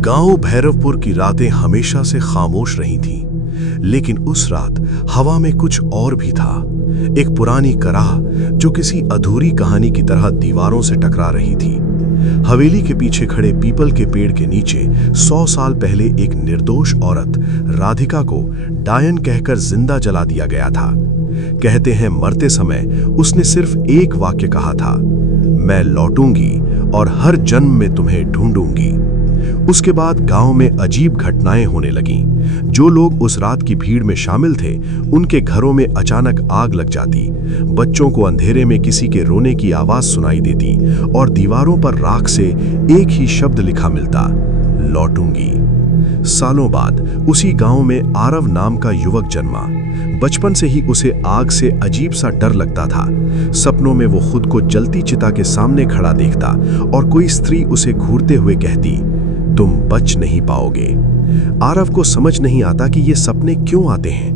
गांव भैरवपुर की रातें हमेशा से खामोश रही थीं, लेकिन उस रात हवा में कुछ और भी था। एक पुरानी कराह जो किसी अधूरी कहानी की तरह दीवारों से टकरा रही थी। हवेली के पीछे खड़े पीपल के पेड़ के नीचे 100 साल पहले एक निर्दोष औरत राधिका को डायन कहकर जिंदा जला दिया गया था। कहते हैं मरते समय उसने सिर्फ एक वाक्य कहा था, मैं लौटूंगी और हर जन्म में तुम्हें ढूंढूंगी। उसके बाद गांव में अजीब घटनाएं होने लगीं। जो लोग उस रात की भीड़ में शामिल थे, उनके घरों में अचानक आग लग जाती, बच्चों को अंधेरे में किसी के रोने की आवाज सुनाई देती और दीवारों पर राख से एक ही शब्द लिखा मिलता, लौटूंगी। सालों बाद उसी गांव में आरव नाम का युवक जन्मा। बचपन से ही उसे आग से अजीब सा डर लगता था। सपनों में वो खुद को जलती चिता के सामने खड़ा देखता और कोई स्त्री उसे घूरते हुए कहती, तुम बच नहीं पाओगे। आरव को समझ नहीं आता कि ये सपने क्यों आते हैं।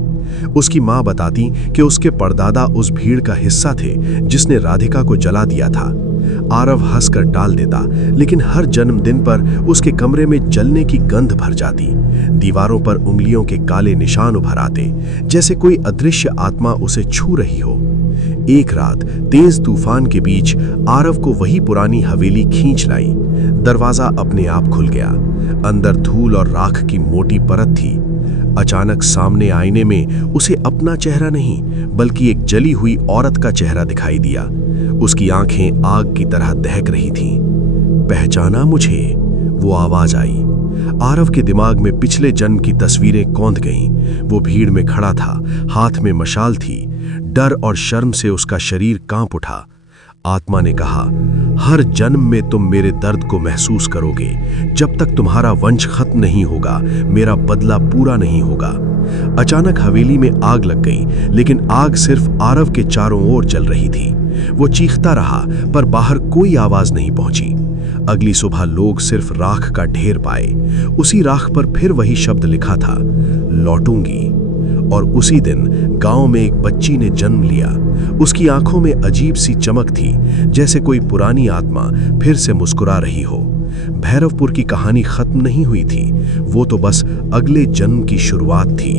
उसकी माँ बताती कि उसके परदादा उस भीड़ का हिस्सा थे जिसने राधिका को जला दिया था। आरव हंसकर टाल देता, लेकिन हर जन्मदिन पर उसके कमरे में जलने की गंध भर जाती। दीवारों पर उंगलियों के काले निशान उभर आते, जैसे कोई अदृश्य आत्मा उसे छू रही हो। एक रात तेज तूफान के बीच आरव को वही पुरानी हवेली खींच लाई। दरवाजा अपने आप खुल गया। अंदर धूल और राख की मोटी परत थी। अचानक सामने आईने में उसे अपना चेहरा नहीं, बल्कि एक जली हुई औरत का चेहरा दिखाई दिया। उसकी आंखें आग की तरह दहक रही थीं। पहचाना मुझे? वो आवाज आई। आरव के दिमाग में पिछले जन्म की तस्वीरें कौंध गईं। वो भीड़ में खड़ा था, हाथ में मशाल थी। डर और शर्म से उसका शरीर कांप उठा। आत्मा ने कहा, हर जन्म में तुम मेरे दर्द को महसूस करोगे। जब तक तुम्हारा वंश खत्म नहीं होगा, मेरा बदला पूरा नहीं होगा। अचानक हवेली में आग लग गई, लेकिन आग सिर्फ आरव के चारों ओर जल रही थी। वो चीखता रहा, पर बाहर कोई आवाज नहीं पहुंची। अगली सुबह लोग सिर्फ राख का ढेर पाए। उसी राख पर फिर वही शब्द लिखा था, लौटूंगी। और उसी दिन गांव में एक बच्ची ने जन्म लिया। उसकी आंखों में अजीब सी चमक थी, जैसे कोई पुरानी आत्मा फिर से मुस्कुरा रही हो। भैरवपुर की कहानी खत्म नहीं हुई थी, वो तो बस अगले जन्म की शुरुआत थी।